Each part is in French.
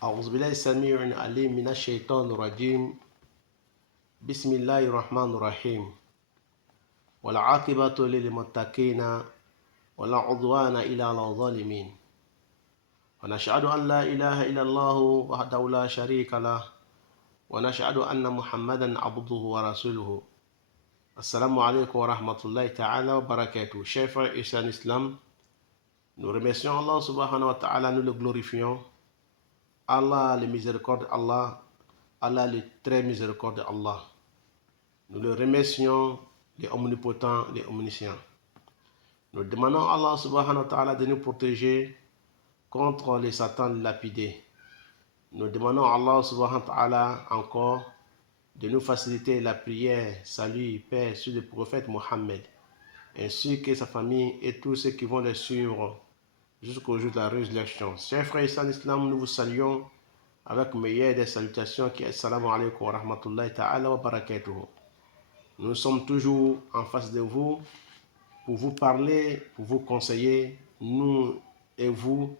أعوذ بالله السميع العليم من الشيطان الرجيم. بسم الله الرحمن الرحيم. والعاقبة للمتقين ولا عدوان إلا على الظالمين. ونشهد أن لا إله إلا الله وحده لا شريك له ونشهد أن محمدا عبده ورسوله. Assalamu alaikum wa rahmatullahi ta'ala wa barakatuh. Chers frères et sœurs en islam, nous remercions Allah subhanahu wa ta'ala, nous le glorifions. Allah le miséricorde Allah, Allah le très miséricorde Allah. Nous le remercions, les omnipotents, les omniscients. Nous demandons à Allah subhanahu wa ta'ala de nous protéger contre les satans lapidés. Nous demandons à Allah subhanahu wa ta'ala encore de nous faciliter la prière, salut, paix sur le prophète Mohammed, ainsi que sa famille et tous ceux qui vont le suivre jusqu'au jour de la résurrection. Chers frères et sœurs en islam, nous vous saluons avec meilleure des salutations qui est Assalamu alaikum wa rahmatullahi ta'ala wa barakatuhu. Nous sommes toujours en face de vous pour vous parler, pour vous conseiller. Nous et vous,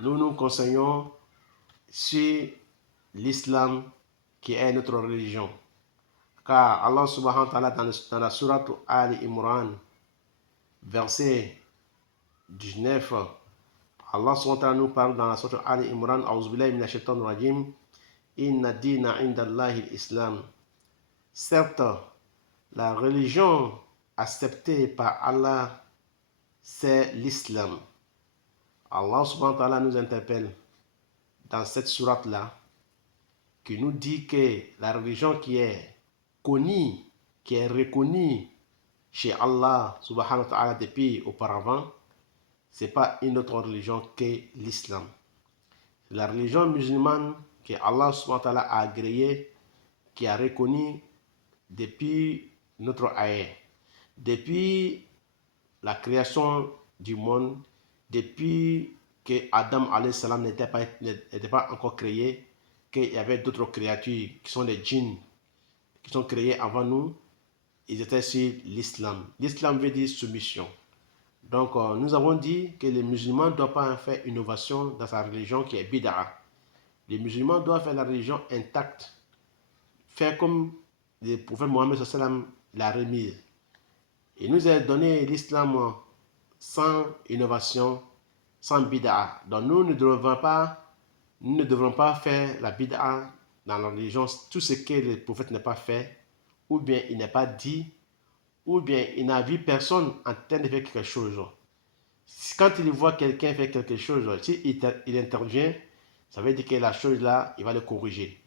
nous conseillons sur l'islam qui est notre religion. Car Allah subhanahu wa ta'ala dans la sourate Ali Imran, verset 19, Allah subhanahu wa ta'ala nous parle dans la sourate Ali Imran, A'udhu billahi minash shaitanir rajim, Inna dina inda Allahi l'islam. Certes, la religion acceptée par Allah, c'est l'islam. Allah subhanahu wa ta'ala nous interpelle dans cette sourate-là, qui nous dit que la religion qui est connue, qui est reconnue chez Allah subhanahu wa ta'ala depuis auparavant, ce n'est pas une autre religion que l'islam. La religion musulmane que Allah subhanahu wa ta'ala a agréée, qui a reconnue depuis notre ère, depuis la création du monde, depuis que Adam alayhi salam n'était pas encore créé, qu'il y avait d'autres créatures qui sont les djinns, qui sont créés avant nous, ils étaient sur l'islam. L'islam veut dire soumission. Donc, nous avons dit que les musulmans ne doivent pas faire innovation dans sa religion qui est bid'a. Les musulmans doivent faire la religion intacte, faire comme le prophète Mohammed sallam l'a remise. Il nous a donné l'islam sans innovation, sans bid'a. Donc, nous ne devrons pas faire la bid'a dans la religion, tout ce que le prophète n'a pas fait, ou bien il n'a pas dit, ou bien il n'a vu personne en train de faire quelque chose. Quand il voit quelqu'un faire quelque chose, s'il intervient, ça veut dire que la chose là, il va le corriger.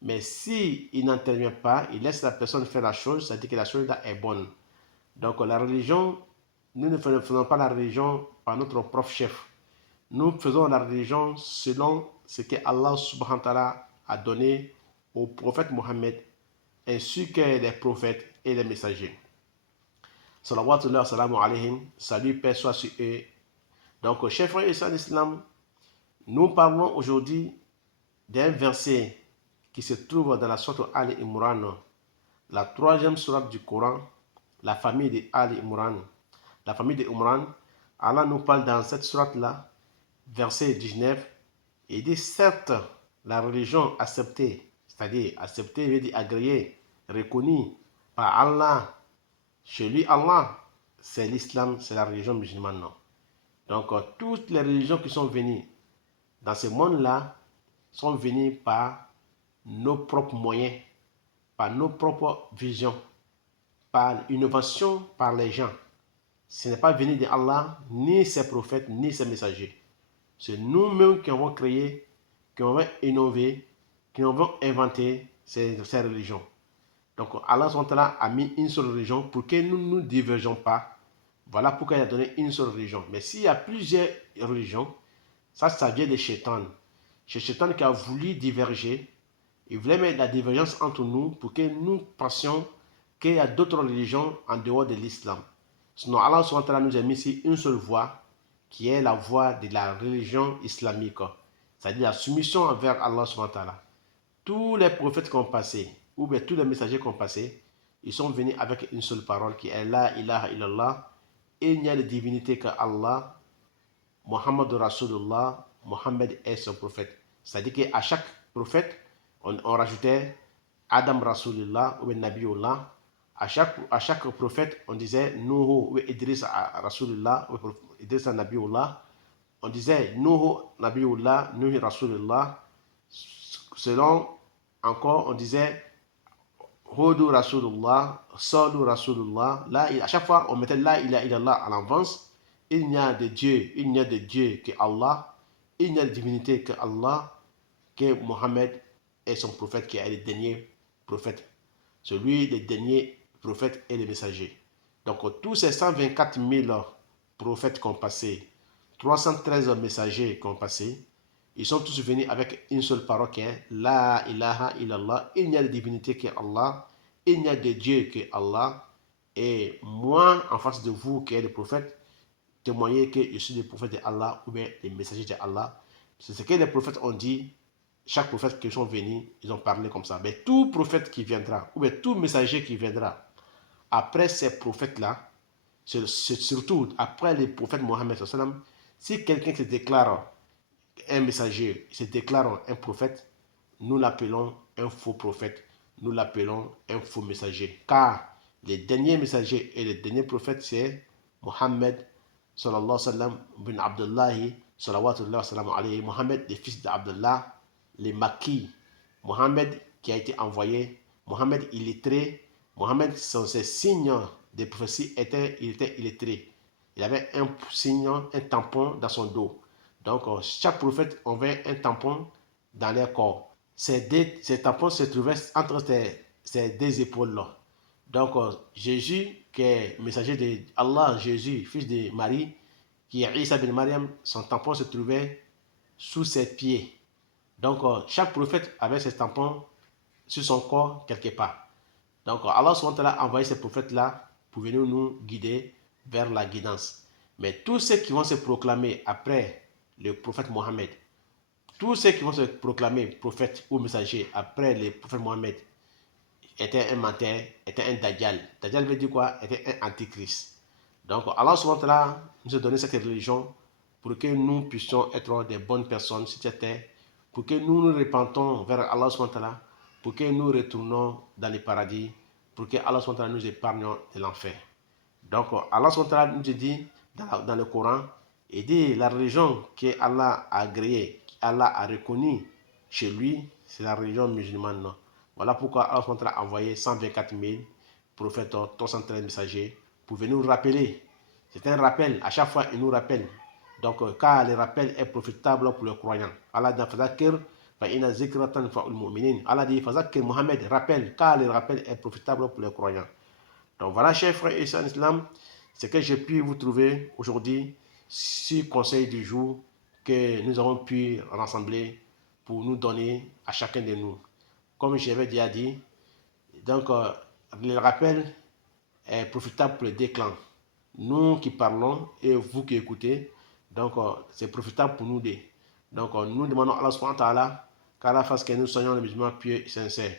Mais s'il n'intervient pas, il laisse la personne faire la chose, ça veut dire que la chose là est bonne. Donc la religion, nous ne faisons pas la religion par notre propre chef. Nous faisons la religion selon ce que Allah subhanahu wa ta'ala a donné au prophète Mohammed, ainsi que les prophètes et les messagers. Salawatullah salamu alayhim, salut, paix soit sur eux. Donc, chers frères et sœurs d'islam, nous parlons aujourd'hui d'un verset qui se trouve dans la sourate Ali Imran, la troisième sourate du Coran, la famille de Ali Imran. La famille de Imran, Allah nous parle dans cette sourate-là, verset 19, il dit certes, la religion acceptée, c'est-à-dire acceptée veut dire agréée, reconnue par Allah, chez lui Allah, c'est l'islam, c'est la religion musulmane. Non. Donc, toutes les religions qui sont venues dans ce monde-là sont venues par nos propres moyens, par nos propres visions, par l'innovation, par les gens. Ce n'est pas venu de Allah, ni ses prophètes, ni ses messagers. C'est nous-mêmes qui avons créé, qui avons innové, qui avons inventé ces religions. Donc Allah a mis une seule religion pour que nous ne nous divergeons pas. Voilà pourquoi il a donné une seule religion. Mais s'il y a plusieurs religions, ça vient de Shaitan. C'est Shaitan qui a voulu diverger. Il voulait mettre la divergence entre nous pour que nous pensions qu'il y a d'autres religions en dehors de l'islam. Sinon Allah nous a mis ici une seule voie, qui est la voie de la religion islamique. C'est-à-dire la soumission envers Allah subhanahu wa ta'ala. Tous les prophètes qui ont passé, ou bien tous les messagers qui ont passé, ils sont venus avec une seule parole qui est La ilaha illallah. Et il n'y a de divinité que Allah, Muhammad Rasulullah, Muhammad est son prophète. C'est-à-dire qu'à chaque prophète, on rajoutait Adam Rasulullah ou Nabiullah. À chaque prophète, on disait Nuhu ou Idris Rasulullah ou Idris Nabiullah. On disait Nuhu Nabiullah, Nuhu Rasulullah. Selon encore, on disait Hudu Rasulullah, Salu Rasulullah. Là, à chaque fois, on mettait La ilaha illallah à l'avance. Il n'y a de Dieu, il n'y a de Dieu que Allah. Il n'y a de divinité que Allah, que Mohammed est son prophète, qui est le dernier prophète. Celui des derniers prophètes et les messagers. Donc, tous ces 124 000 prophètes qui ont passé, 313 messagers qui ont passé, ils sont tous venus avec une seule parole qui est La ilaha illallah. Il n'y a de divinité que Allah. Il n'y a de Dieu que Allah. Et moi, en face de vous, qui êtes le prophète, témoignez que je suis le prophète de Allah ou bien le messager de Allah. C'est ce que les prophètes ont dit. Chaque prophète qui sont venus, ils ont parlé comme ça. Mais tout prophète qui viendra, ou bien tout messager qui viendra après ces prophètes-là, surtout après les prophètes Mohammed, si quelqu'un se déclare un messager, se déclare un prophète, nous l'appelons un faux prophète, nous l'appelons un faux messager. Car les derniers messagers et les derniers prophètes, c'est Mohammed, sallallahu alayhi wa sallam, bin Abdullahi, sallallahu alayhi wa Mohammed, le fils d'Abdullah, les Makki, Mohammed qui a été envoyé, Mohammed illettré, Mohammed, ses signes de prophétie il était illettré. Il avait un signe, un tampon dans son dos. Donc, chaque prophète avait un tampon dans leur corps. Ces tampons se trouvaient entre ces deux épaules-là. Donc, Jésus, qui est messager de Allah, Jésus, fils de Marie, qui est Isa bin Mariam, son tampon se trouvait sous ses pieds. Donc, chaque prophète avait ses tampons sur son corps quelque part. Donc, Allah a envoyé ces prophètes-là pour venir nous guider vers la guidance. Mais tous ceux qui vont se proclamer après le prophète Mohammed, tous ceux qui vont se proclamer prophètes ou messagers après le prophète Mohammed étaient un menteur, étaient un dajjal. Dajjal veut dire quoi? Était un antichrist. Donc, Allah nous a donné cette religion pour que nous puissions être des bonnes personnes sur cette terre, pour que nous nous repentons vers Allah, pour que nous retournons dans le paradis, pour que Allah nous épargne de l'enfer. Donc, Allah nous dit dans le Coran, il dit la religion que Allah a agréée, Allah a reconnue chez lui, c'est la religion musulmane. Voilà pourquoi Allah a envoyé 124 000 prophètes, 313 messagers pour venir nous rappeler. C'est un rappel, à chaque fois il nous rappelle. Donc, car le rappel est profitable pour les croyants. Allah dit Fazakir, Allah dit Fazakir Mohammed, rappelle, car le rappel est profitable pour les croyants. Donc voilà, chers frères et sœurs en islam, ce que j'ai pu vous trouver aujourd'hui sur conseil du jour que nous avons pu rassembler pour nous donner à chacun de nous. Comme j'avais déjà dit, donc le rappel est profitable pour les deux clans. Nous qui parlons et vous qui écoutez, donc c'est profitable pour nous deux. Donc nous demandons à Allah subhanahu wa ta'ala qu'Allah fasse que nous soyons les musulmans pieux et sincères.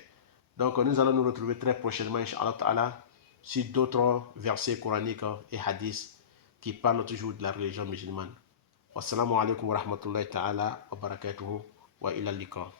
Donc nous allons nous retrouver très prochainement, Inch'Allah ta'ala, sur d'autres versets coraniques et hadiths qui parlent toujours de la religion musulmane. Wassalamu alaikum wa rahmatullahi ta'ala wa barakatuhu wa ila liqa.